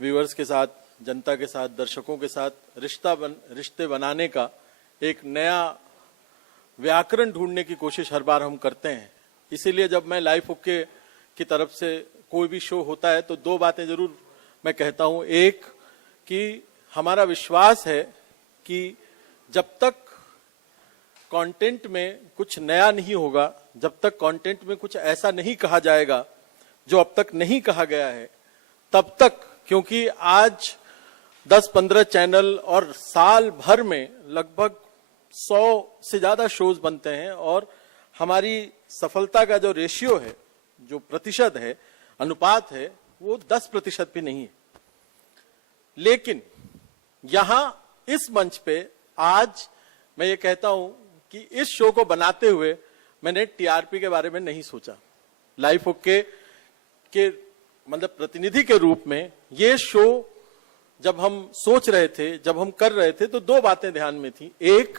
Viewers के साथ, जनता के साथ, दर्शकों के साथ रिश्ते बनाने का एक नया व्याकरण ढूंढने की कोशिश हर बार हम करते हैं। इसीलिए जब मैं लाइफ ओके की तरफ से कोई भी शो होता है तो दो बातें जरूर मैं कहता हूं। एक कि हमारा विश्वास है कि जब तक कंटेंट में कुछ नया नहीं होगा, जब तक कंटेंट में कुछ ऐसा नहीं कहा जाएगा जो अब तक नहीं कहा गया है, तब तक, क्योंकि आज 10-15 चैनल और साल भर में लगभग 100 से ज्यादा शोज बनते हैं और हमारी सफलता का जो रेशियो है, जो प्रतिशत है, अनुपात है, वो 10% भी नहीं है। लेकिन यहां इस मंच पे आज मैं ये कहता हूं कि इस शो को बनाते हुए मैंने टीआरपी के बारे में नहीं सोचा। लाइफ ओके के मतलब प्रतिनिधि के रूप में ये शो जब हम सोच रहे थे, जब हम कर रहे थे, तो दो बातें ध्यान में थी। एक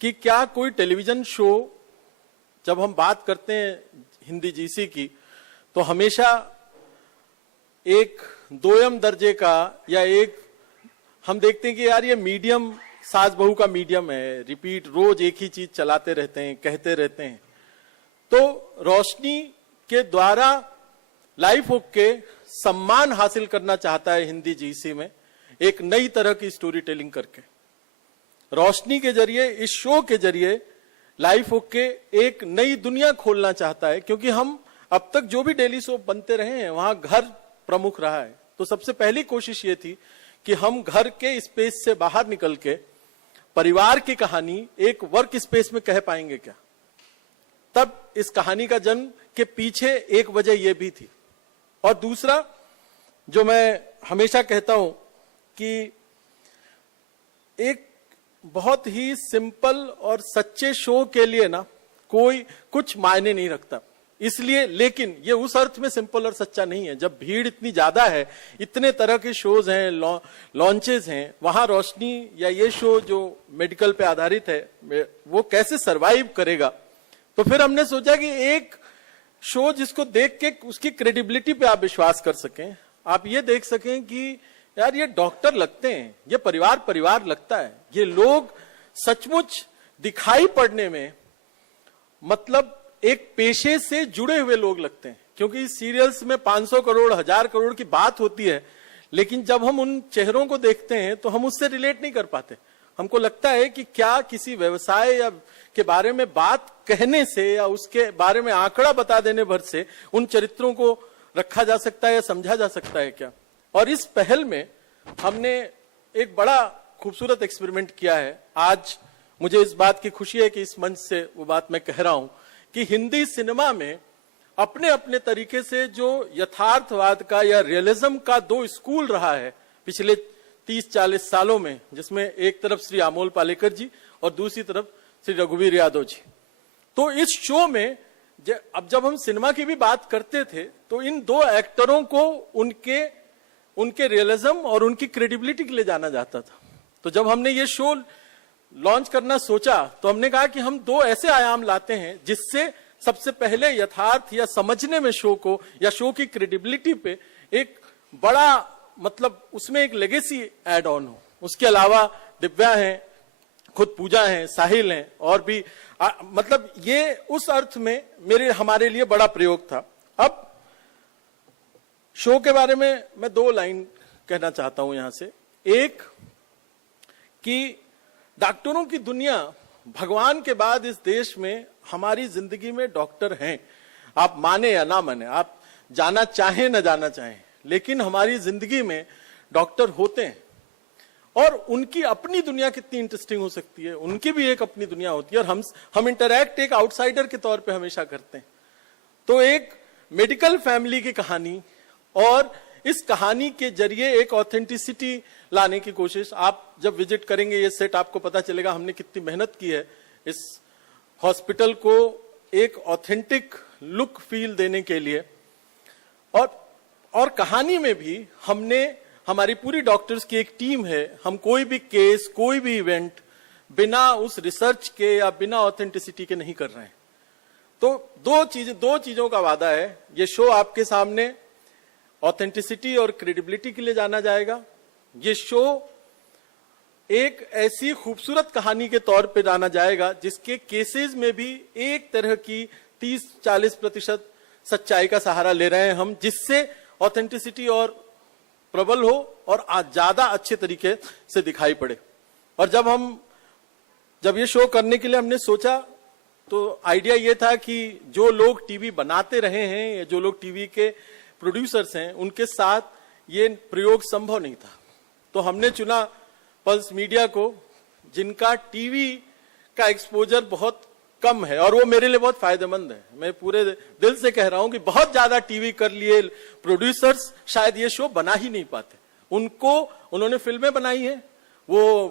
कि क्या कोई टेलीविजन शो, जब हम बात करते हैं हिंदी जीसी की, तो हमेशा एक दोयम दर्जे का या एक हम देखते हैं कि यार ये मीडियम, सास बहू का मीडियम है, रिपीट रोज एक ही चीज चलाते रहते हैं, कहते रहते हैं। तो रोशनी के द्वारा लाइफ ओके सम्मान हासिल करना चाहता है हिंदी जीसी में, एक नई तरह की स्टोरी टेलिंग करके। रोशनी के जरिए, इस शो के जरिए लाइफ ओके एक नई दुनिया खोलना चाहता है, क्योंकि हम अब तक जो भी डेली शो बनते रहे हैं वहां घर प्रमुख रहा है। तो सबसे पहली कोशिश ये थी कि हम घर के स्पेस से बाहर निकल के परिवार की कहानी एक वर्क स्पेस में कह पाएंगे क्या। तब इस कहानी का जन्म के पीछे एक वजह यह भी थी। और दूसरा जो मैं हमेशा कहता हूं कि एक बहुत ही सिंपल और सच्चे शो के लिए ना कोई कुछ मायने नहीं रखता, इसलिए। लेकिन ये उस अर्थ में सिंपल और सच्चा नहीं है। जब भीड़ इतनी ज्यादा है, इतने तरह के शोज हैं, लॉन्चेस हैं, वहां रोशनी या ये शो जो मेडिकल पे आधारित है वो कैसे सरवाइव करेगा। तो फिर हमने सोचा कि एक शो जिसको देख के उसकी क्रेडिबिलिटी पे आप विश्वास कर सकें, आप ये देख सकें कि यार ये डॉक्टर लगते हैं, ये परिवार लगता है, ये लोग सचमुच दिखाई पड़ने में मतलब एक पेशे से जुड़े हुए लोग लगते हैं। क्योंकि सीरियल्स में 500 करोड़ 1000 करोड़ की बात होती है, लेकिन जब हम उन चेहरों को देखते हैं तो हम उससे रिलेट नहीं कर पाते। हमको लगता है कि क्या किसी व्यवसाय या के बारे में बात कहने से या उसके बारे में आंकड़ा बता देने भर से उन चरित्रों को रखा जा सकता है या समझा जा सकता है क्या। और इस पहल में हमने एक बड़ा खूबसूरत एक्सपेरिमेंट किया है। आज मुझे इस बात की खुशी है कि इस मंच से वो बात मैं कह रहा हूं कि हिंदी सिनेमा में अपने अपने तरीके से जो यथार्थवाद का या रियलिज्म का दो स्कूल रहा है पिछले 30-40 सालों में, जिसमें एक तरफ श्री अमोल पालेकर जी और दूसरी तरफ श्री रघुवीर यादव जी। तो इस शो में अब जब हम सिनेमा की भी बात करते थे तो इन दो एक्टरों को उनके रियलिज्म और उनकी क्रेडिबिलिटी के लिए जाना जाता था। तो जब हमने ये शो लॉन्च करना सोचा तो हमने कहा कि हम दो ऐसे आयाम लाते हैं जिससे सबसे पहले यथार्थ या समझने में शो को या शो की क्रेडिबिलिटी पे एक बड़ा मतलब उसमें एक लेगेसी ऐड ऑन हो। उसके अलावा दिव्या हैं, खुद पूजा हैं, साहिल हैं और भी मतलब ये उस अर्थ में हमारे लिए बड़ा प्रयोग था। अब शो के बारे में मैं 2 लाइन कहना चाहता हूं यहां से। एक कि डॉक्टरों की दुनिया, भगवान के बाद इस देश में हमारी जिंदगी में डॉक्टर हैं। आप माने या ना माने, आप जाना चाहें ना जाना चाहें, लेकिन हमारी जिंदगी में डॉक्टर होते हैं और उनकी अपनी दुनिया कितनी इंटरेस्टिंग हो सकती है, उनकी भी एक अपनी दुनिया होती है और हम इंटरैक्ट एक आउटसाइडर के तौर पे हमेशा करते हैं। तो एक मेडिकल फैमिली की कहानी और इस कहानी के जरिए एक ऑथेंटिसिटी लाने की कोशिश। आप जब विजिट करेंगे ये सेट आपको पता चलेगा हमने कितनी मेहनत की है इस हॉस्पिटल को एक ऑथेंटिक लुक फील देने के लिए। और कहानी में भी हमने, हमारी पूरी डॉक्टर्स की एक टीम है, हम कोई भी केस, कोई भी इवेंट बिना उस रिसर्च के या बिना ऑथेंटिसिटी के नहीं कर रहे हैं। तो दो चीजों का वादा है। ये शो आपके सामने ऑथेंटिसिटी और क्रेडिबिलिटी के लिए जाना जाएगा। ये शो एक ऐसी खूबसूरत कहानी के तौर पे जाना जाएगा जिसके केसेस में भी एक तरह की 30-40% सच्चाई का सहारा ले रहे हैं हम, जिससे ऑथेंटिसिटी और प्रबल हो और ज्यादा अच्छे तरीके से दिखाई पड़े। और जब ये शो करने के लिए हमने सोचा तो आइडिया ये था कि जो लोग टीवी बनाते रहे हैं या जो लोग टीवी के प्रोड्यूसर्स हैं उनके साथ ये प्रयोग संभव नहीं था। तो हमने चुना पल्स मीडिया को, जिनका टीवी का एक्सपोजर बहुत कम है, और वो मेरे लिए बहुत फायदेमंद है। मैं पूरे दिल से कह रहा हूं कि बहुत ज्यादा टीवी कर लिए प्रोड्यूसर्स शायद ये शो बना ही नहीं पाते। उन्होंने फिल्में बनाई हैं, वो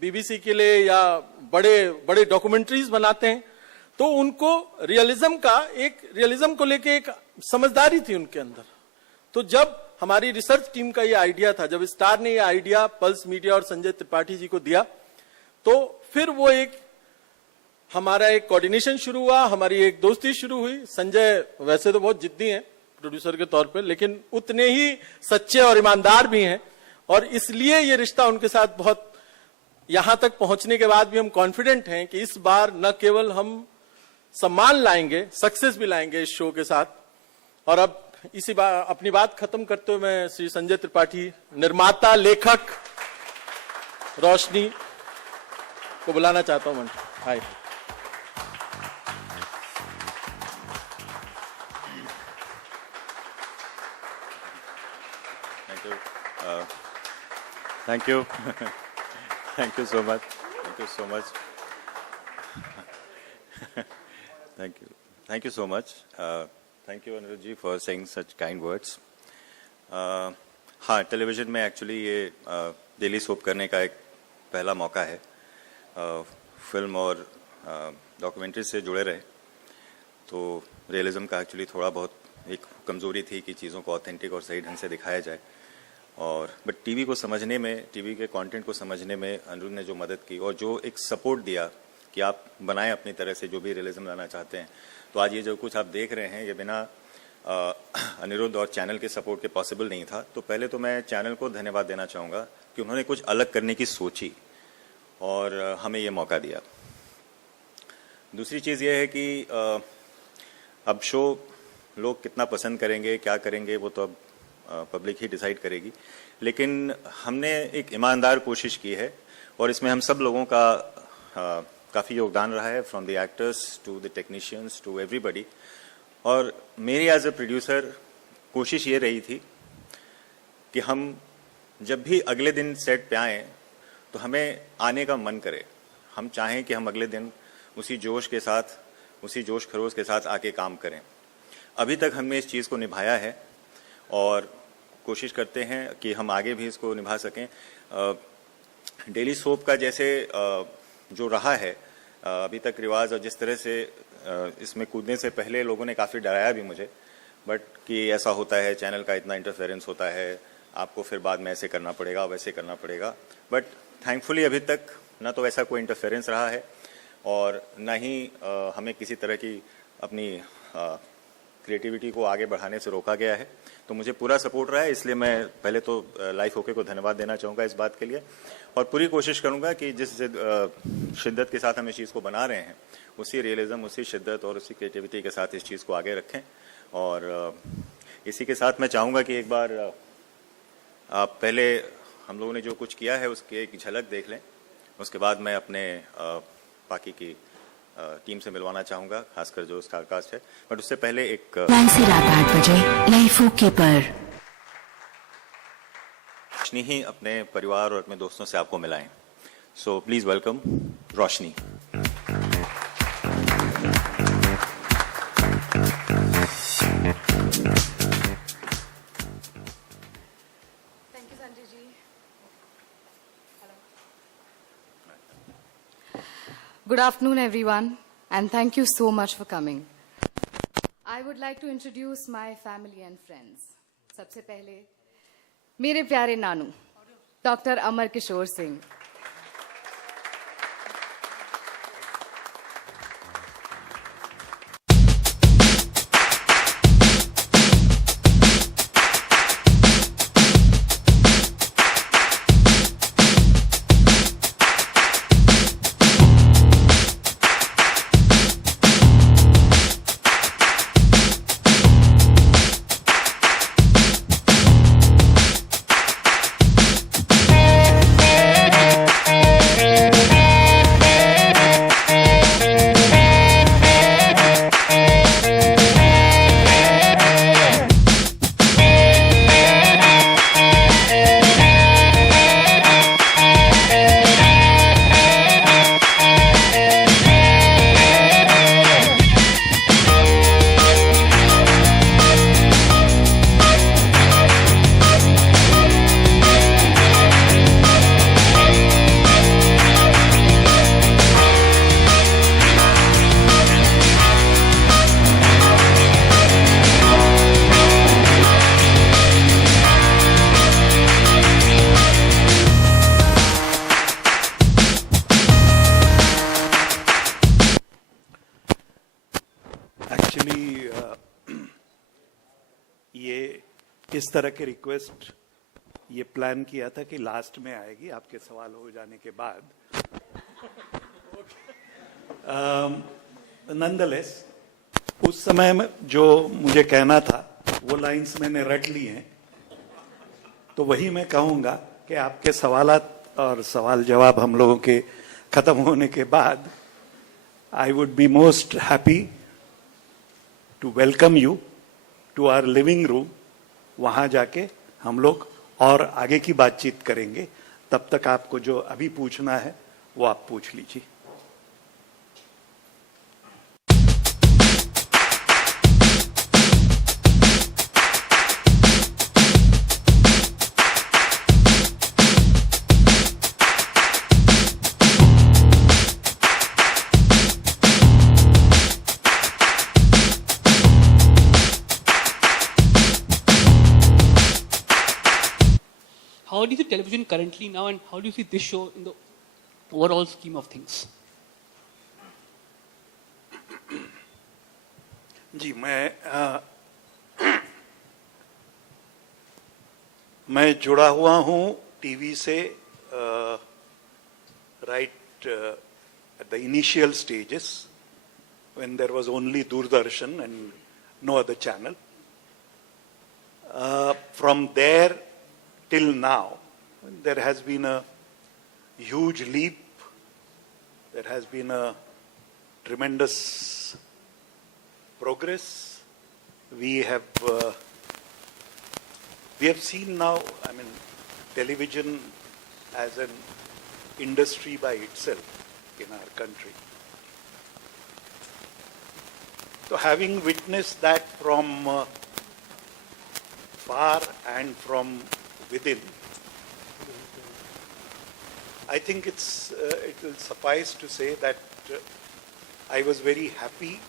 बीबीसी के लिए या बड़े बड़े डॉक्यूमेंट्रीज बनाते हैं, तो उनको रियलिज्म को लेके एक समझदारी थी उनके अंदर। तो जब हमारी रिसर्च टीम का ये आइडिया था, जब स्टार ने ये आइडिया पल्स मीडिया और संजय त्रिपाठी जी को दिया, तो फिर वो हमारा एक कोऑर्डिनेशन शुरू हुआ, हमारी एक दोस्ती शुरू हुई। संजय वैसे तो बहुत जिद्दी हैं प्रोड्यूसर के तौर पे, लेकिन उतने ही सच्चे और ईमानदार भी हैं, और इसलिए ये रिश्ता उनके साथ बहुत, यहां तक पहुंचने के बाद भी हम कॉन्फिडेंट हैं कि इस बार न केवल हम सम्मान लाएंगे, सक्सेस भी लाएंगे इस शो के साथ। और अब इसी बार अपनी बात खत्म करते हुए मैं श्री संजय त्रिपाठी, निर्माता लेखक रोशनी को बुलाना चाहता हूं। हाय। Thank you. Thank you so much. Thank you so much. Thank you so much. Thank you Anirudh ji for saying such kind words. हाँ, टेलीविजन में एक्चुअली ये डेली सोप करने का एक पहला मौका है। फिल्म और डॉक्यूमेंट्री से जुड़े रहे, तो रियलिज्म का एक्चुअली थोड़ा बहुत एक कमजोरी थी कि चीज़ों को ऑथेंटिक और सही ढंग से दिखाया जाए। और बट टीवी को समझने में, टीवी के कंटेंट को समझने में अनिरुद्ध ने जो मदद की और जो एक सपोर्ट दिया कि आप बनाएं अपनी तरह से जो भी रियलिज्म लाना चाहते हैं, तो आज ये जो कुछ आप देख रहे हैं ये बिना अनिरुद्ध और चैनल के सपोर्ट के पॉसिबल नहीं था। तो पहले तो मैं चैनल को धन्यवाद देना चाहूँगा कि उन्होंने कुछ अलग करने की सोची और हमें ये मौका दिया। दूसरी चीज़ ये है कि अब शो लोग कितना पसंद करेंगे, क्या करेंगे, वो तो अब पब्लिक ही डिसाइड करेगी, लेकिन हमने एक ईमानदार कोशिश की है और इसमें हम सब लोगों का काफ़ी योगदान रहा है, from the actors to the technicians to everybody. और मेरी एज ए प्रोड्यूसर कोशिश ये रही थी कि हम जब भी अगले दिन सेट पे आएँ तो हमें आने का मन करे, हम चाहें कि हम अगले दिन उसी जोश के साथ, उसी जोश खरोश के साथ आके काम करें। अभी तक हमने इस चीज़ को निभाया है और कोशिश करते हैं कि हम आगे भी इसको निभा सकें। डेली सोप का जैसे जो रहा है अभी तक रिवाज, और जिस तरह से इसमें कूदने से पहले लोगों ने काफ़ी डराया भी मुझे, बट कि ऐसा होता है, चैनल का इतना इंटरफेरेंस होता है, आपको फिर बाद में ऐसे करना पड़ेगा, वैसे करना पड़ेगा। बट थैंकफुली अभी तक ना तो ऐसा कोई इंटरफेरेंस रहा है और ना ही हमें किसी तरह की अपनी क्रिएटिविटी को आगे बढ़ाने से रोका गया है। तो मुझे पूरा सपोर्ट रहा है, इसलिए मैं पहले तो लाइफ ओके को धन्यवाद देना चाहूँगा इस बात के लिए, और पूरी कोशिश करूँगा कि जिस शिद्दत के साथ हम इस चीज़ को बना रहे हैं, उसी रियलिज्म, उसी शिद्दत और उसी क्रिएटिविटी के साथ इस चीज़ को आगे रखें। और इसी के साथ मैं चाहूँगा कि एक बार आप पहले हम लोगों ने जो कुछ किया है उसकी एक झलक देख लें, उसके बाद मैं अपने बाकी की टीम से मिलवाना चाहूँगा, खासकर जो स्टारकास्ट है। बट उससे पहले एक से रात 8 बजे लाइफ ओके पर रोशनी ही अपने परिवार और अपने दोस्तों से आपको मिलाएं। So please welcome Roshni. Good afternoon, everyone, and thank you so much for coming. I would like to introduce my family and friends. सबसे पहले मेरे प्यारे नानू, डॉक्टर अमर किशोर सिंह। इस तरह के रिक्वेस्ट ये प्लान किया था कि लास्ट में आएगी आपके सवाल हो जाने के बाद. नंदलेस उस समय में जो मुझे कहना था वो लाइंस मैंने रट ली हैं, तो वही मैं कहूंगा कि आपके सवालात और सवाल जवाब हम लोगों के खत्म होने के बाद I would be most happy to welcome you to our living room. वहां जाके हम लोग और आगे की बातचीत करेंगे. तब तक आपको जो अभी पूछना है वो आप पूछ लीजिए. How do you see television currently now, and how do you see this show in the overall scheme of things? जी मैं जुड़ा हुआ हूं टीवी से right at the initial stages when there was only Doordarshan and no other channel. From there till now, there has been a huge leap. There has been a tremendous progress. We have seen now, I mean, television as an industry by itself in our country. So having witnessed that from far and from within, I think it will suffice to say that I was very happy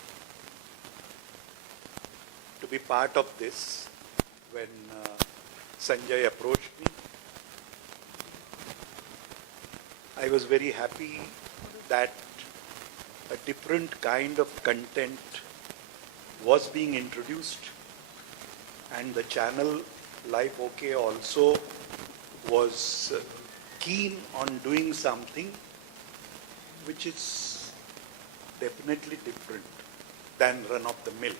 to be part of this when Sanjay approached me. I was very happy that a different kind of content was being introduced, and the channel Life OK also was keen on doing something which is definitely different than run of the mill.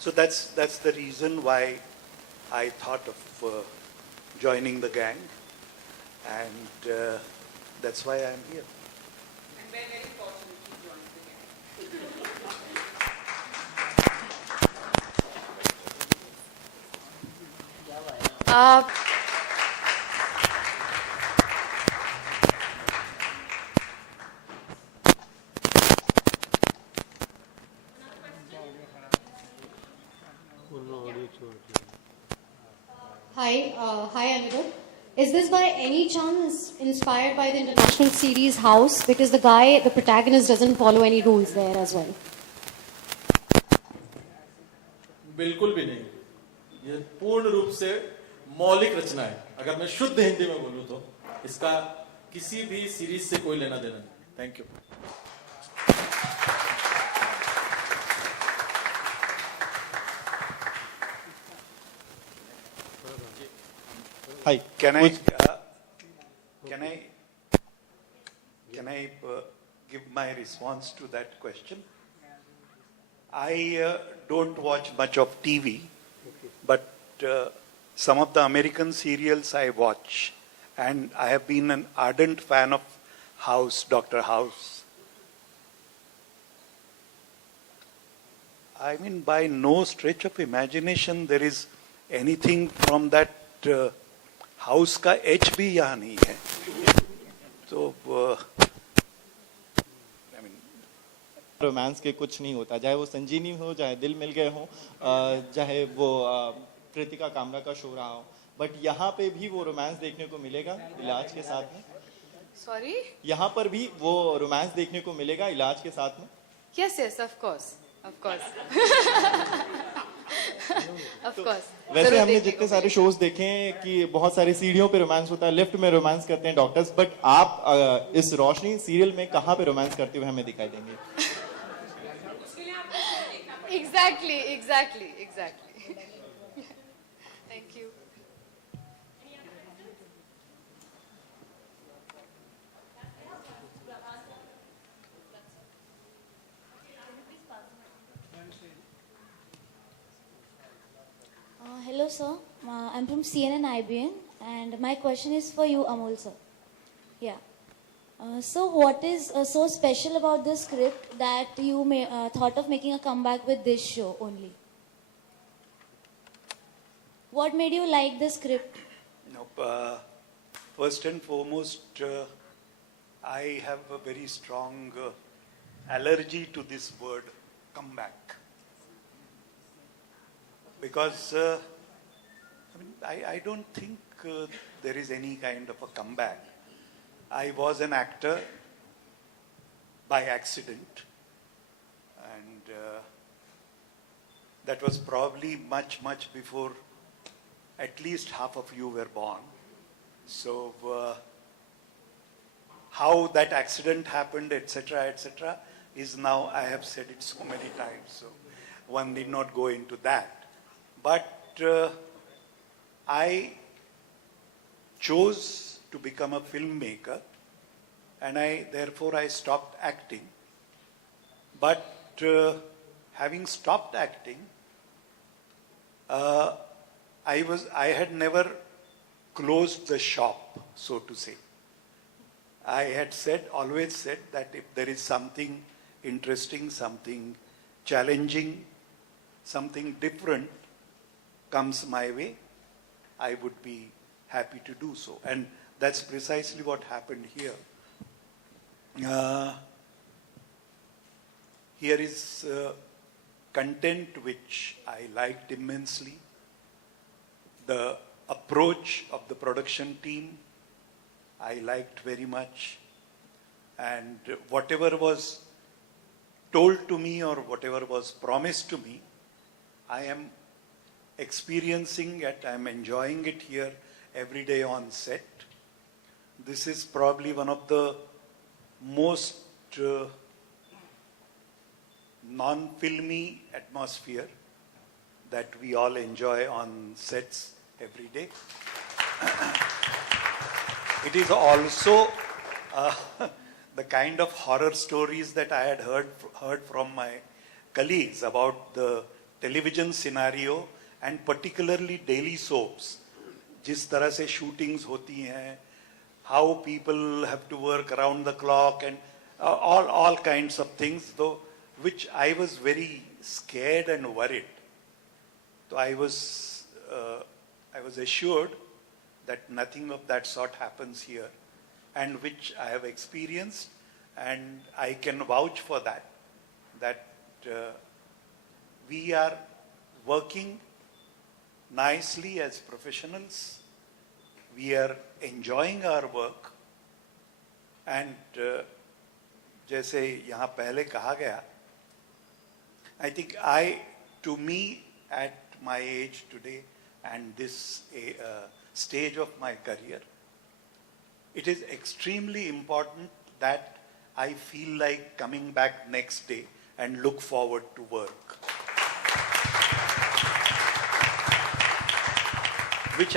So that's the reason why I thought of joining the gang, and that's why I'm here. And we're very fortunate to join the gang. Hi Anirudh. Is this by any chance inspired by the international series House? Because the protagonist doesn't follow any rules there as well. बिल्कुल भी नहीं. ये पूर्ण रूप से मौलिक रचना है. अगर मैं शुद्ध हिंदी में बोलूं तो इसका किसी भी सीरीज से कोई लेना देना नहीं. Thank you. Hi. Can I give my response to that question? I don't watch much of TV, but some of the American serials I watch, and I have been an ardent fan of House, Dr. House. I mean, by no stretch of imagination there is anything from that house का H भी यहाँ नहीं है. तो romance के कुछ नहीं होता, चाहे वो संजीवनी हो, चाहे दिल मिल गए हो, चाहे वो कृतिका कामरा का शो रहा हो, बट यहाँ पे भी वो रोमांस देखने को मिलेगा इलाज के साथ में. Sorry? यहाँ पर भी वो रोमांस देखने को मिलेगा इलाज के साथ में. Yes, of course. Of course. वैसे हमने जितने सारे शोज देखे हैं कि बहुत सारी सीढ़ियों पे रोमांस होता है, लिफ्ट में रोमांस करते हैं डॉक्टर्स, बट आप इस रोशनी सीरियल में कहाँ पे रोमांस करते हुए हमें दिखाई देंगे? Exactly. sir. I'm from CNN IBN, and my question is for you, Amol sir. Yeah. So, what is so special about this script that you thought of making a comeback with this show only? What made you like the script? No, first and foremost, I have a very strong allergy to this word comeback. Because I don't think there is any kind of a comeback. I was an actor by accident, and that was probably much before at least half of you were born. So how that accident happened, etc., is now, I have said it so many times, so one need not go into that. But I chose to become a filmmaker, and therefore I stopped acting. But having stopped acting, I had never closed the shop, so to say. I had always said that if there is something interesting, something challenging, something different comes my way, I would be happy to do so. And that's precisely what happened here. Here is content which I liked immensely. The approach of the production team I liked very much. And whatever was told to me or whatever was promised to me, I am experiencing it, I am enjoying it here every day on set. This is probably one of the most non-filmy atmosphere that we all enjoy on sets every day. It is also the kind of horror stories that I had heard from my colleagues about the television scenario and particularly daily soaps. जिस तरह से shootings होती हैं, how people have to work around the clock and all kinds of things, though, which I was very scared and worried. So I was assured that nothing of that sort happens here, and which I have experienced, and I can vouch for that we are working nicely as professionals. We are enjoying our work, and जैसे यहाँ पहले कहा गया, I think to me at my age today and this stage of my career, it is extremely important that I feel like coming back next day and look forward to work. Which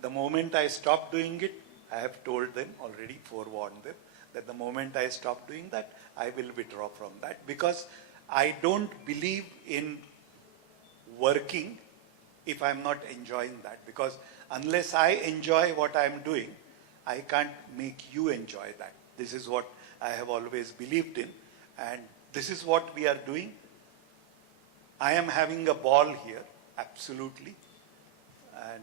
the moment I stop doing it, I have told them already, forewarned them, that the moment I stop doing that, I will withdraw from that, because I don't believe in working if I'm not enjoying that, because unless I enjoy what I'm doing, I can't make you enjoy that. This is what I have always believed in, and this is what we are doing. I am having a ball here, absolutely, and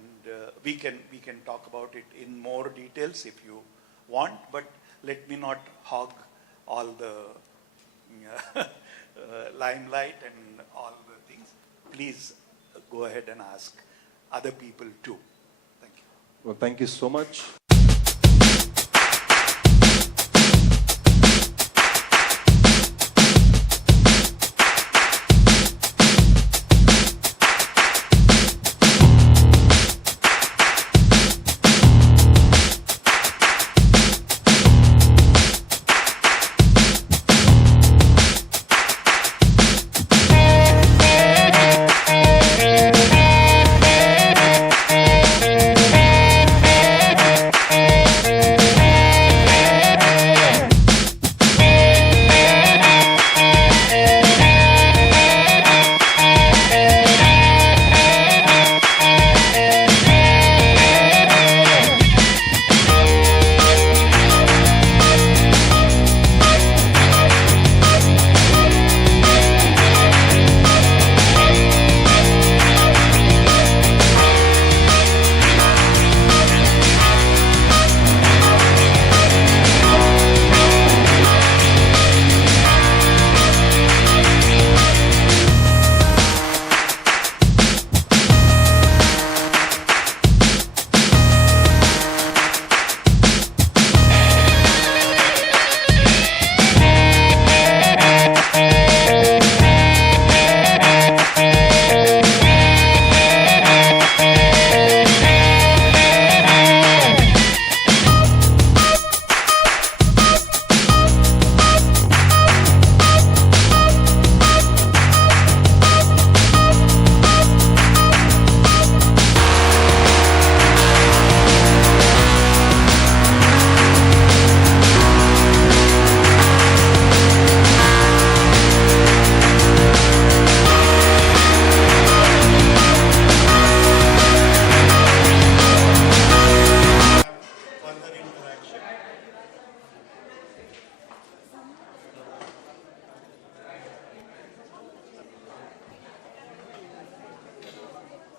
we can talk about it in more details if you want, but let me not hog all the limelight and all the things. Please go ahead and ask other people too. Thank you. Well, thank you so much.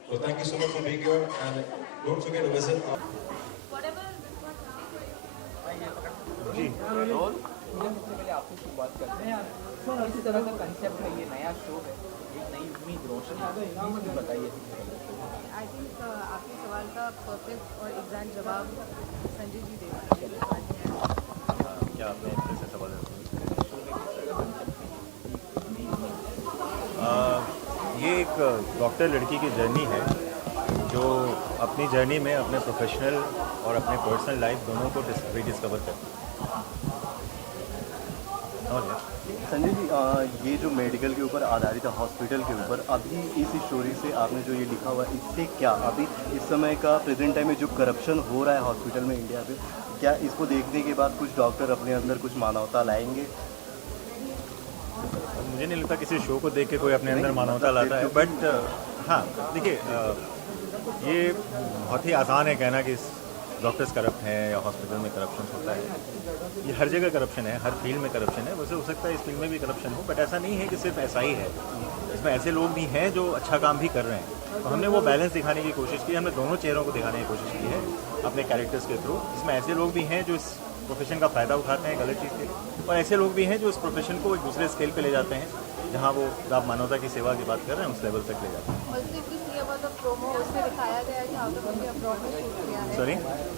So thank you so much for being here, and don't forget to visit. इस तरह का concept है, ये नया show है, एक नई उम्मीद रोशनी बताइए। आई थिंक आपके सवाल का परफेक्ट और एग्जैक्ट जवाब संजय जी दे क्या आपने कैसे सवाल ये एक डॉक्टर लड़की की जर्नी है जो अपनी जर्नी में अपने प्रोफेशनल और अपने पर्सनल लाइफ दोनों को डिस्कवर करती है। संजय जी, ये जो मेडिकल के ऊपर आधारित है, हॉस्पिटल के ऊपर, अभी इस स्टोरी से आपने जो ये लिखा हुआ है, इससे क्या अभी इस समय का प्रेजेंट टाइम में जो करप्शन हो रहा है हॉस्पिटल में इंडिया में, क्या इसको देखने के बाद कुछ डॉक्टर अपने अंदर कुछ मानवता लाएंगे? मुझे नहीं लगता किसी शो को देख के कोई अपने अंदर मानवता लाता है, बट हाँ देखिए, ये बहुत ही आसान है कहना कि डॉक्टर्स करप्ट हैं या हॉस्पिटल में करप्शन होता है। ये हर जगह करप्शन है, हर फील्ड में करप्शन है। वैसे हो सकता है इस फील्ड में भी करप्शन हो, बट ऐसा नहीं है कि सिर्फ ऐसा ही है। इसमें ऐसे लोग भी हैं जो अच्छा काम भी कर रहे हैं। तो हमने वो बैलेंस दिखाने की कोशिश की, हमने दोनों चेहरों को दिखाने की कोशिश की है अपने कैरेक्टर्स के थ्रू। इसमें ऐसे लोग भी हैं जो इस प्रोफेशन का फ़ायदा उठाते हैं गलत चीज़ के लिए, और ऐसे लोग भी हैं जो इस प्रोफेशन को एक दूसरे स्केल पे ले जाते हैं, जहाँ वो आप मानवता की सेवा की बात कर रहे हैं उस लेवल तक ले जाते हैं। Sorry,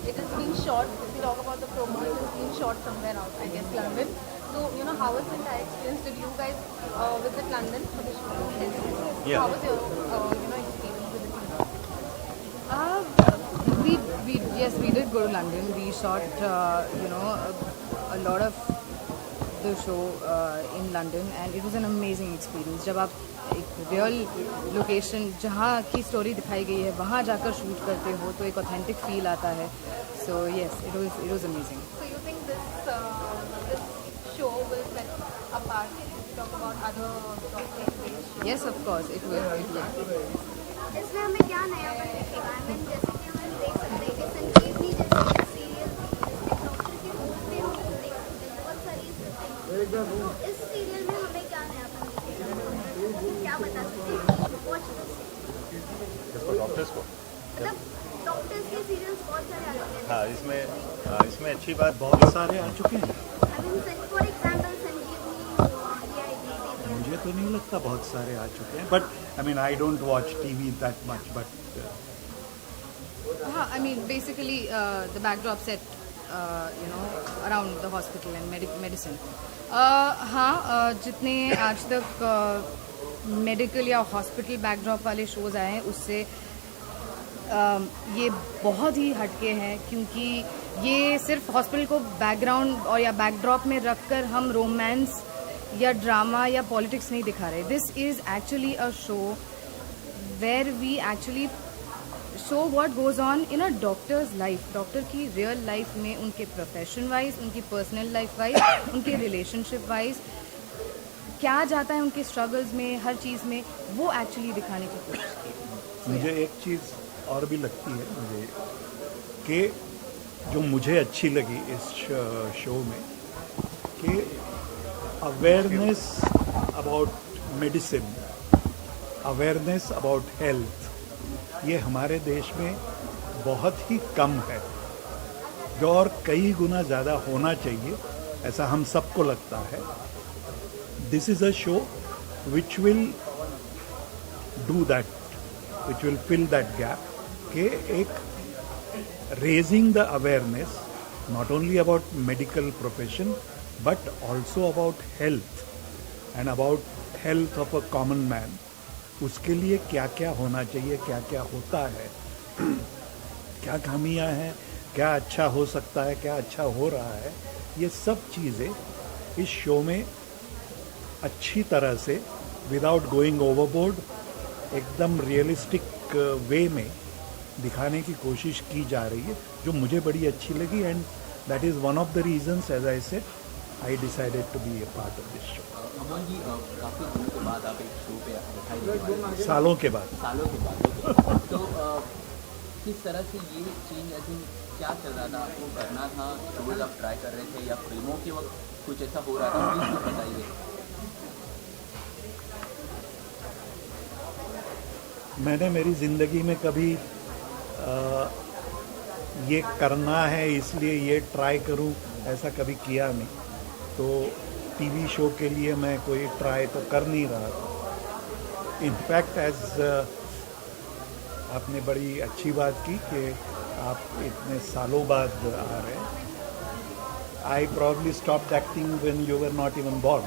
It is being shot. If we talk about the promo, it is being shot somewhere out, I guess London. So how was the entire experience? Did you guys visit London for the show? Yeah. How was your experience with the team? Yes, we did go to London. We shot a lot of the show in London, and it was an amazing experience. जब आप एक real location जहाँ की story दिखाई गई है वहाँ जाकर शूट करते हो तो एक ऑथेंटिक फील आता है. So yes, it was amazing. So you think this show will set apart? Talk about other doctors. Yes, of course, it will. इसमें हमें क्या नया दिखेगा? I mean, जैसे कि हम देख सकते हैं कि संजीवनी जैसे सीरियल डॉक्टर के रोल पे हम देख सकते हैं बहुत सारी चीजें. तो इस सीरियल में हमें क्या नया दिखेगा? क्या बता सकते हैं? Watch this. डॉक्टर्स को मतलब डॉक्टर्स के सीरियल्स बहुत सारे आ चुके हैं. हाँ, इसमें अच्छी बात बहुत सारे आ चुके हैं. I mean, for example, संजीवनी मुझे तो नहीं लगता बहुत सारे आ चुके हैं, but I mean I don't watch TV that much, but I mean, basically, the backdrop set, around the hospital and medicine. जितने आज तक मेडिकल या हॉस्पिटल बैकड्रॉप वाले शोज आए हैं उससे ये बहुत ही हटके हैं, क्योंकि ये सिर्फ हॉस्पिटल को बैकग्राउंड और या बैकड्रॉप में रखकर हम रोमांस या ड्रामा या पॉलिटिक्स नहीं दिखा रहे. This is actually a show where we actually show what goes on in a doctor's life. Doctor की रियल लाइफ में उनके प्रोफेशन वाइज, उनकी पर्सनल लाइफ वाइज, उनके रिलेशनशिप वाइज क्या जाता है उनके स्ट्रगल्स में, हर चीज़ में, वो एक्चुअली दिखाने की कोशिश की. मुझे एक चीज़ और भी लगती है मुझे कि जो मुझे अच्छी लगी इस शो में कि awareness about medicine, awareness about health, ये हमारे देश में बहुत ही कम है, जो और कई गुना ज़्यादा होना चाहिए, ऐसा हम सबको लगता है. This is a show which will do that, which will fill that gap, कि एक raising the awareness not only about medical profession but also about health and about health of a common man. उसके लिए क्या क्या होना चाहिए, क्या क्या होता है, क्या खामियां हैं, क्या अच्छा हो सकता है, क्या अच्छा हो रहा है, ये सब चीज़ें इस शो में अच्छी तरह से विदाउट गोइंग ओवरबोर्ड एकदम रियलिस्टिक वे में दिखाने की कोशिश की जा रही है, जो मुझे बड़ी अच्छी लगी. And that is one of the reasons, as I said, I decided to be a part of this show. Amol ji, काफ़ी दिनों के बाद आप एक शो पे दिखाई दे रहे हैं. सालों के बाद. तो किस तरह से ये चेंज, आई थिंक क्या चल रहा था, आपको करना था, शोज आप ट्राई कर रहे थे या फिल्मों के वक्त कुछ ऐसा हो रहा था, प्लीज बताइए. मैंने मेरी ज़िंदगी में कभी ये करना है इसलिए ये ट्राई करूं ऐसा कभी किया नहीं। तो टीवी शो के लिए मैं कोई ट्राई तो कर नहीं रहा था। इनफैक्ट एज आपने बड़ी अच्छी बात की कि आप इतने सालों बाद आ रहे हैं। I probably stopped acting when you were not even born.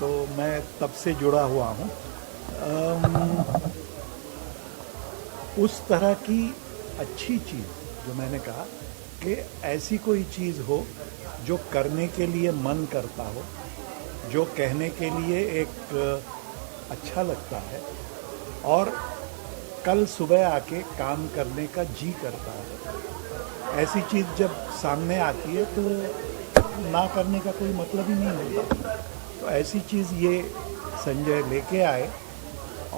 तो मैं तब से जुड़ा हुआ हूँ। उस तरह की अच्छी चीज़ जो मैंने कहा कि ऐसी कोई चीज़ हो जो करने के लिए मन करता हो, जो कहने के लिए एक अच्छा लगता है और कल सुबह आके काम करने का जी करता है। ऐसी चीज़ जब सामने आती है तो ना करने का कोई मतलब ही नहीं होता। तो ऐसी चीज़ ये संजय लेके आए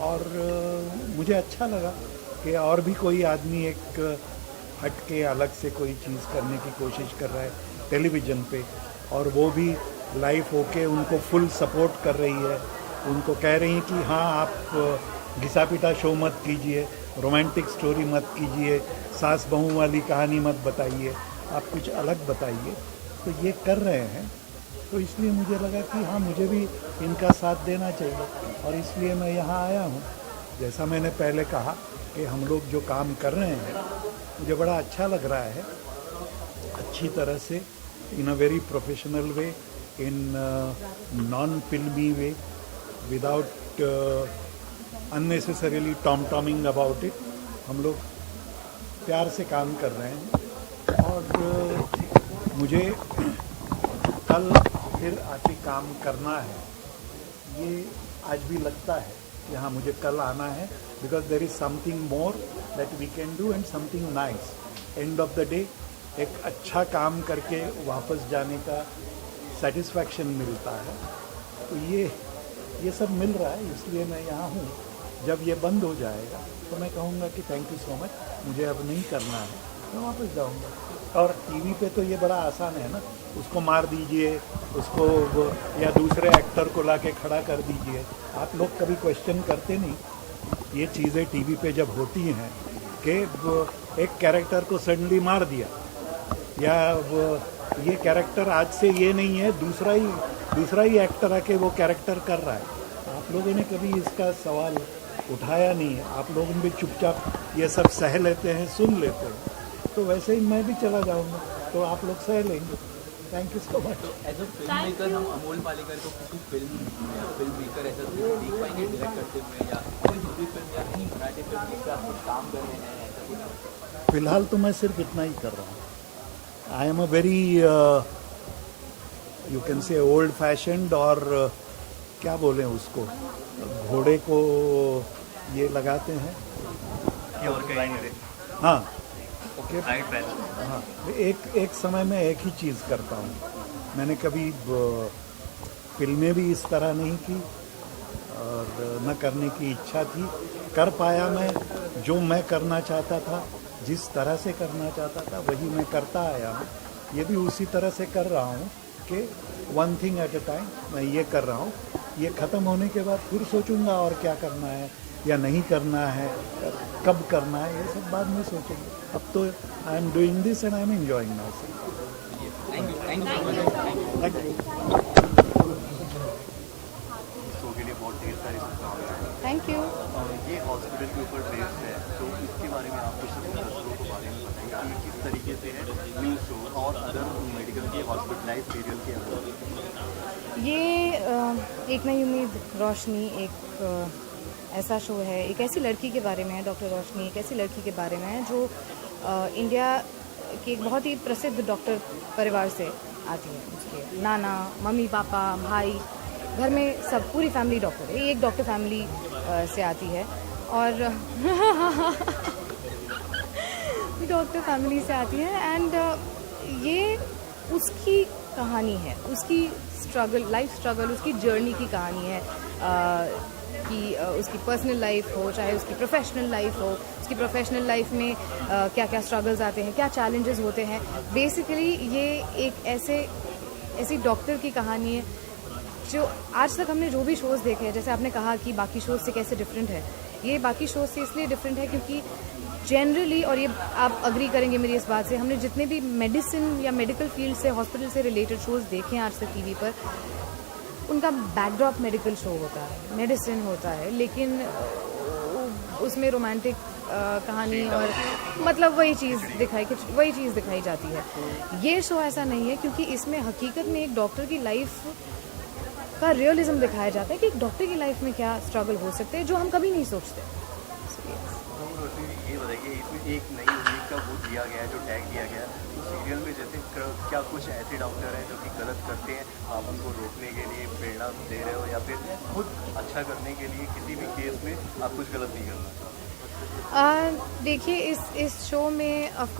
और मुझे अच्छा लगा कि और भी कोई आदमी एक हट के अलग से कोई चीज़ करने की कोशिश कर रहा है टेलीविज़न पे, और वो भी लाइव होके उनको फुल सपोर्ट कर रही है। उनको कह रही हैं कि हाँ आप घिसा पिटा शो मत कीजिए, रोमांटिक स्टोरी मत कीजिए, सास बहू वाली कहानी मत बताइए, आप कुछ अलग बताइए। तो ये कर रहे हैं, तो इसलिए मुझे लगा कि हाँ मुझे भी इनका साथ देना चाहिए और इसलिए मैं यहाँ आया हूँ। जैसा मैंने पहले कहा कि हम लोग जो काम कर रहे हैं मुझे बड़ा अच्छा लग रहा है, अच्छी तरह से, in a very professional way, in non filmi way, without unnecessarily talking about it. हम लोग प्यार से काम कर रहे हैं और मुझे कल फिर आके काम करना है, ये आज भी लगता है कि हाँ मुझे कल आना है, because there is something more that we can do and something nice. End of the day एक अच्छा काम करके वापस जाने का सेटिस्फैक्शन मिलता है। तो ये सब मिल रहा है, इसलिए मैं यहाँ हूँ। जब ये बंद हो जाएगा तो मैं कहूँगा कि थैंक यू सो मच, मुझे अब नहीं करना है, मैं वापस जाऊँगा। और टीवी पे तो ये बड़ा आसान है ना, उसको मार दीजिए, उसको या दूसरे एक्टर को लाके खड़ा कर दीजिए। आप लोग कभी क्वेश्चन करते नहीं। ये चीज़ें टीवी पे जब होती हैं कि एक कैरेक्टर को सडनली मार दिया, या ये कैरेक्टर आज से ये नहीं है, दूसरा ही एक्टर आके वो कैरेक्टर कर रहा है, आप लोगों ने कभी इसका सवाल उठाया नहीं है। आप लोग भी चुपचाप ये सब सह लेते हैं, सुन लेते हैं। तो वैसे ही मैं भी चला जाऊंगा, तो आप लोग सह लेंगे। Thank you so much. As a film maker हम अमोल पालेकर को किसी फिल्म मेकर ऐसा देख पाएंगे डायरेक्ट करते हुए, या कोई दूसरी फिल्म या कहीं मराठी फिल्म जिस पर आप काम कर रहे हैं, ऐसा कुछ? फिलहाल तो मैं सिर्फ इतना ही कर रहा हूँ। I am a very you can say old fashioned, और क्या बोलें उसको, घोड़े को ये लगाते हैं, हाँ ओके, हाँ एक समय में एक ही चीज़ करता हूँ। मैंने कभी फिल्में भी इस तरह नहीं की और न करने की इच्छा थी। कर पाया मैं जो मैं करना चाहता था, जिस तरह से करना चाहता था वही मैं करता आया हूँ। ये भी उसी तरह से कर रहा हूँ कि one thing at a time मैं ये कर रहा हूँ। ये ख़त्म होने के बाद फिर सोचूंगा और क्या करना है या नहीं करना है, कब करना है, ये सब बाद में सोचेंगे। अब तो I am doing this and I am enjoying my self. Thank you. Thank you. ये हॉस्पिटल के ऊपर बेस्ड है, तो इसके बारे में आप कुछ दर्शकों के बारे में बताइए कि किस तरीके से है न्यूज़ शो और अदर मेडिकल के हॉस्पिटलाइज सीरियल के अंदर। ये एक नई उम्मीद रोशनी एक ऐसा शो है, एक ऐसी लड़की के बारे में है, डॉक्टर रोशनी एक ऐसी लड़की के बारे में है जो इंडिया के एक बहुत ही प्रसिद्ध डॉक्टर परिवार से आती है। उसके नाना, मम्मी, पापा, भाई, घर में सब पूरी फैमिली डॉक्टर है। ये एक डॉक्टर फैमिली से आती है और डॉक्टर फैमिली से आती है एंड ये उसकी कहानी है, उसकी स्ट्रगल, लाइफ स्ट्रगल, उसकी जर्नी की कहानी है कि उसकी पर्सनल लाइफ हो चाहे उसकी प्रोफेशनल लाइफ हो, उसकी प्रोफेशनल लाइफ में क्या क्या स्ट्रगल्स आते हैं, क्या चैलेंजेस होते हैं। बेसिकली ये एक ऐसी डॉक्टर की कहानी है जो आज तक हमने जो भी शोज़ देखे हैं, जैसे आपने कहा कि बाकी शोज़ से कैसे डिफरेंट है, ये बाकी शोज से इसलिए डिफरेंट है क्योंकि जनरली, और ये आप अग्री करेंगे मेरी इस बात से, हमने जितने भी मेडिसिन या मेडिकल फील्ड से, हॉस्पिटल से रिलेटेड शोज देखे हैं आज तक टीवी पर, उनका बैकड्रॉप मेडिकल शो होता है, मेडिसिन होता है, लेकिन उसमें रोमांटिक कहानी और मतलब वही चीज़ दिखाई जाती है। ये शो ऐसा नहीं है क्योंकि इसमें हकीकत में एक डॉक्टर की लाइफ का रियलिज्म दिखाया जाता है कि एक डॉक्टर की लाइफ में क्या स्ट्रगल हो सकते हैं जो हम कभी नहीं सोचते। ये बताइए, इसमें एक नई उम्मीद का वो दिया गया है, जो टैग दिया गया है, तो सीरियल में जैसे क्या कुछ ऐसे डॉक्टर हैं जो कि गलत करते हैं, आप उनको रोकने के लिए प्रेरणा दे रहे हो, या फिर खुद अच्छा करने के लिए किसी भी केस में आप कुछ गलत नहीं करना? देखिए इस शो में ऑफ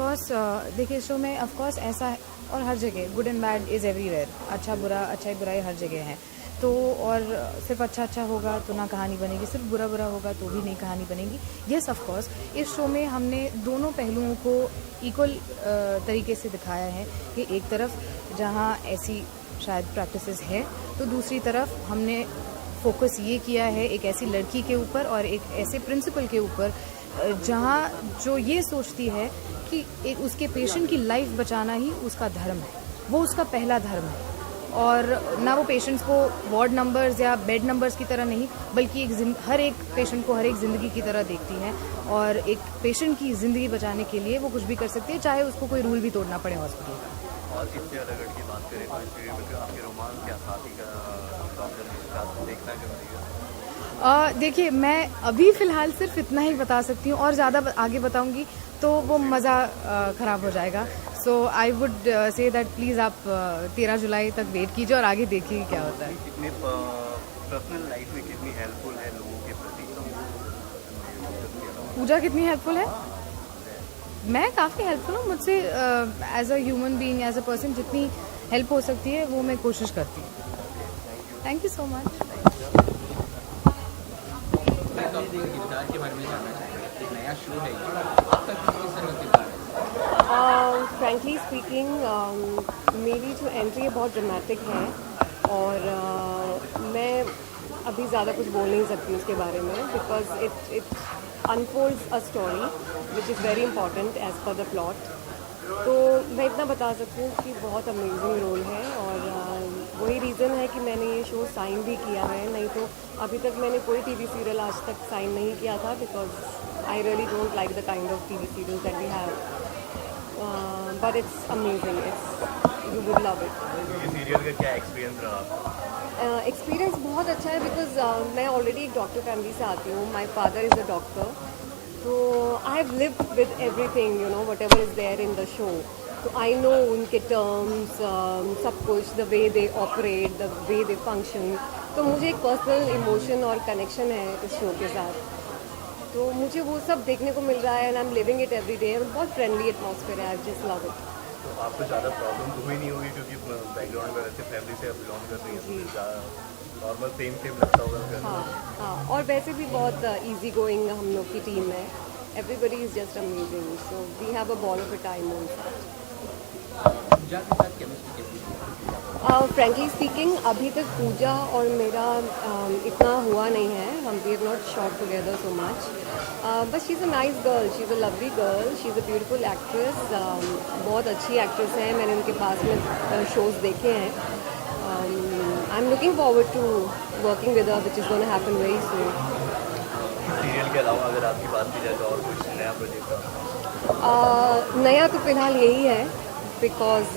कोर्स ऐसा है, और हर जगह good and bad is everywhere, अच्छा बुरा, अच्छाई बुराई हर जगह है। तो और सिर्फ अच्छा होगा तो ना कहानी बनेगी, सिर्फ बुरा होगा तो भी नहीं कहानी बनेगी। येस ऑफ कोर्स इस शो में हमने दोनों पहलुओं को इक्वल तरीके से दिखाया है कि एक तरफ जहाँ ऐसी शायद प्रैक्टिसेस है तो दूसरी तरफ हमने फोकस ये किया है एक ऐसी लड़की के ऊपर और एक ऐसे प्रिंसिपल के ऊपर जहाँ जो ये सोचती है कि एक उसके पेशेंट की लाइफ बचाना ही उसका धर्म है, वो उसका पहला धर्म है। और ना वो पेशेंट्स को वार्ड नंबर्स या बेड नंबर्स की तरह नहीं, बल्कि हर एक पेशेंट को हर एक ज़िंदगी की तरह देखती है, और एक पेशेंट की ज़िंदगी बचाने के लिए वो कुछ भी कर सकती है, चाहे उसको कोई रूल भी तोड़ना पड़े हॉस्पिटल का। और इससे अलग की बात करें तो इस सीरियल में आपके रोमांस क्या साथी का डॉक्टर के साथ देखना चाहिए? देखिए, मैं अभी फ़िलहाल सिर्फ इतना ही बता सकती हूँ, और ज़्यादा आगे बताऊँगी तो वो मज़ा ख़राब हो जाएगा। So I would say that please आप 13 जुलाई तक वेट कीजिए और आगे देखिए क्या होता है। कितने पर्सनल लाइफ में कितनी हेल्पफुल है लोगों के प्रति? पूजा कितनी हेल्पफुल है? मैं काफ़ी हेल्पफुल हूँ। मुझसे as a human being, as a person जितनी हेल्प हो सकती है वो मैं कोशिश करती हूँ। Thank you so much. मैं तो आपके किरदार के बारे में जानना चाहूँगा, एक नया शो है ये, आपका किस तरह का किरदार है? फ्रैंकली स्पीकिंग मेरी जो एंट्री है बहुत ड्रामेटिक है, और मैं अभी ज़्यादा कुछ बोल नहीं सकती उसके बारे में, because it unfolds a story which is very important as per the plot. तो मैं इतना बता सकती हूँ कि बहुत अमेजिंग रोल है, और वही रीज़न है कि मैंने ये शो साइन भी किया है, नहीं तो अभी तक मैंने कोई टीवी सीरियल आज तक साइन नहीं किया था, because I really don't like the kind of TV serial that we have, but it's amazing, you would love it. ये सीरियल का क्या एक्सपीरियंस रहा? एक्सपीरियंस बहुत अच्छा है, बिकॉज मैं ऑलरेडी एक डॉक्टर फैमिली से आती हूँ, my father is a doctor, तो I have lived with everything, you know, whatever is there in the show, तो आई नो उनके टर्म्स, सब कुछ, the way they operate, the way they function, तो मुझे एक पर्सनल इमोशन और connection है इस शो के साथ, तो मुझे वो सब देखने को मिल रहा है, and I am living it every day, बहुत फ्रेंडली एटमॉस्फेयर है, आई जस्ट लव इट। तो आपको ज़्यादा प्रॉब्लम तो हुई नहीं होगी क्योंकि बैकग्राउंड में वैसे फैमिली से आप बिलोंग कर रही हैं, नॉर्मल सेम लगता होगा? हाँ, और वैसे भी बहुत इजी गोइंग हम लोग की टीम है, everybody is just amazing, so we have a ball of a time on set. Pooja के साथ केमिस्ट्री कैसी है? फ्रैंकली स्पीकिंग अभी तक पूजा और मेरा इतना हुआ नहीं है, हम we have not shot together so much, but she is a nice girl, she is a lovely girl, she is a beautiful actress, बहुत अच्छी एक्ट्रेस है, मैंने उनके पास में शोज़ देखे हैं, I am looking forward to working with her, which is gonna happen very soon. Serial के अलावा अगर आपकी बात की जाए तो और कुछ नया प्रोजेक्ट? नया तो फिलहाल यही है, बिकॉज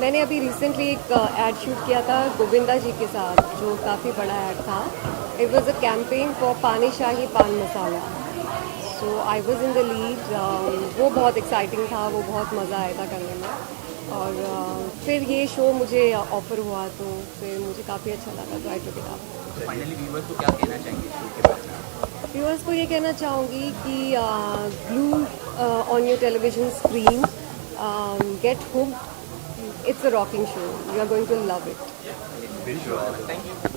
मैंने अभी रिसेंटली एक एड शूट किया था गोविंदा जी के साथ, जो काफ़ी बड़ा एड था, it was a campaign for पानी शाही paan masala, so I was in the lead, वो बहुत एक्साइटिंग था, वो बहुत मज़ा आया था करने में, और फिर ये शो मुझे ऑफ़र हुआ तो फिर मुझे काफ़ी अच्छा लगा, तो I took it up. Finally viewers को क्या कहना चाहेंगे शो के बारे में? व्यूअर्स को ये कहना चाहूँगी कि glue on your television screen, gate hooked, it's a rocking show, you are going to love it. Thank you.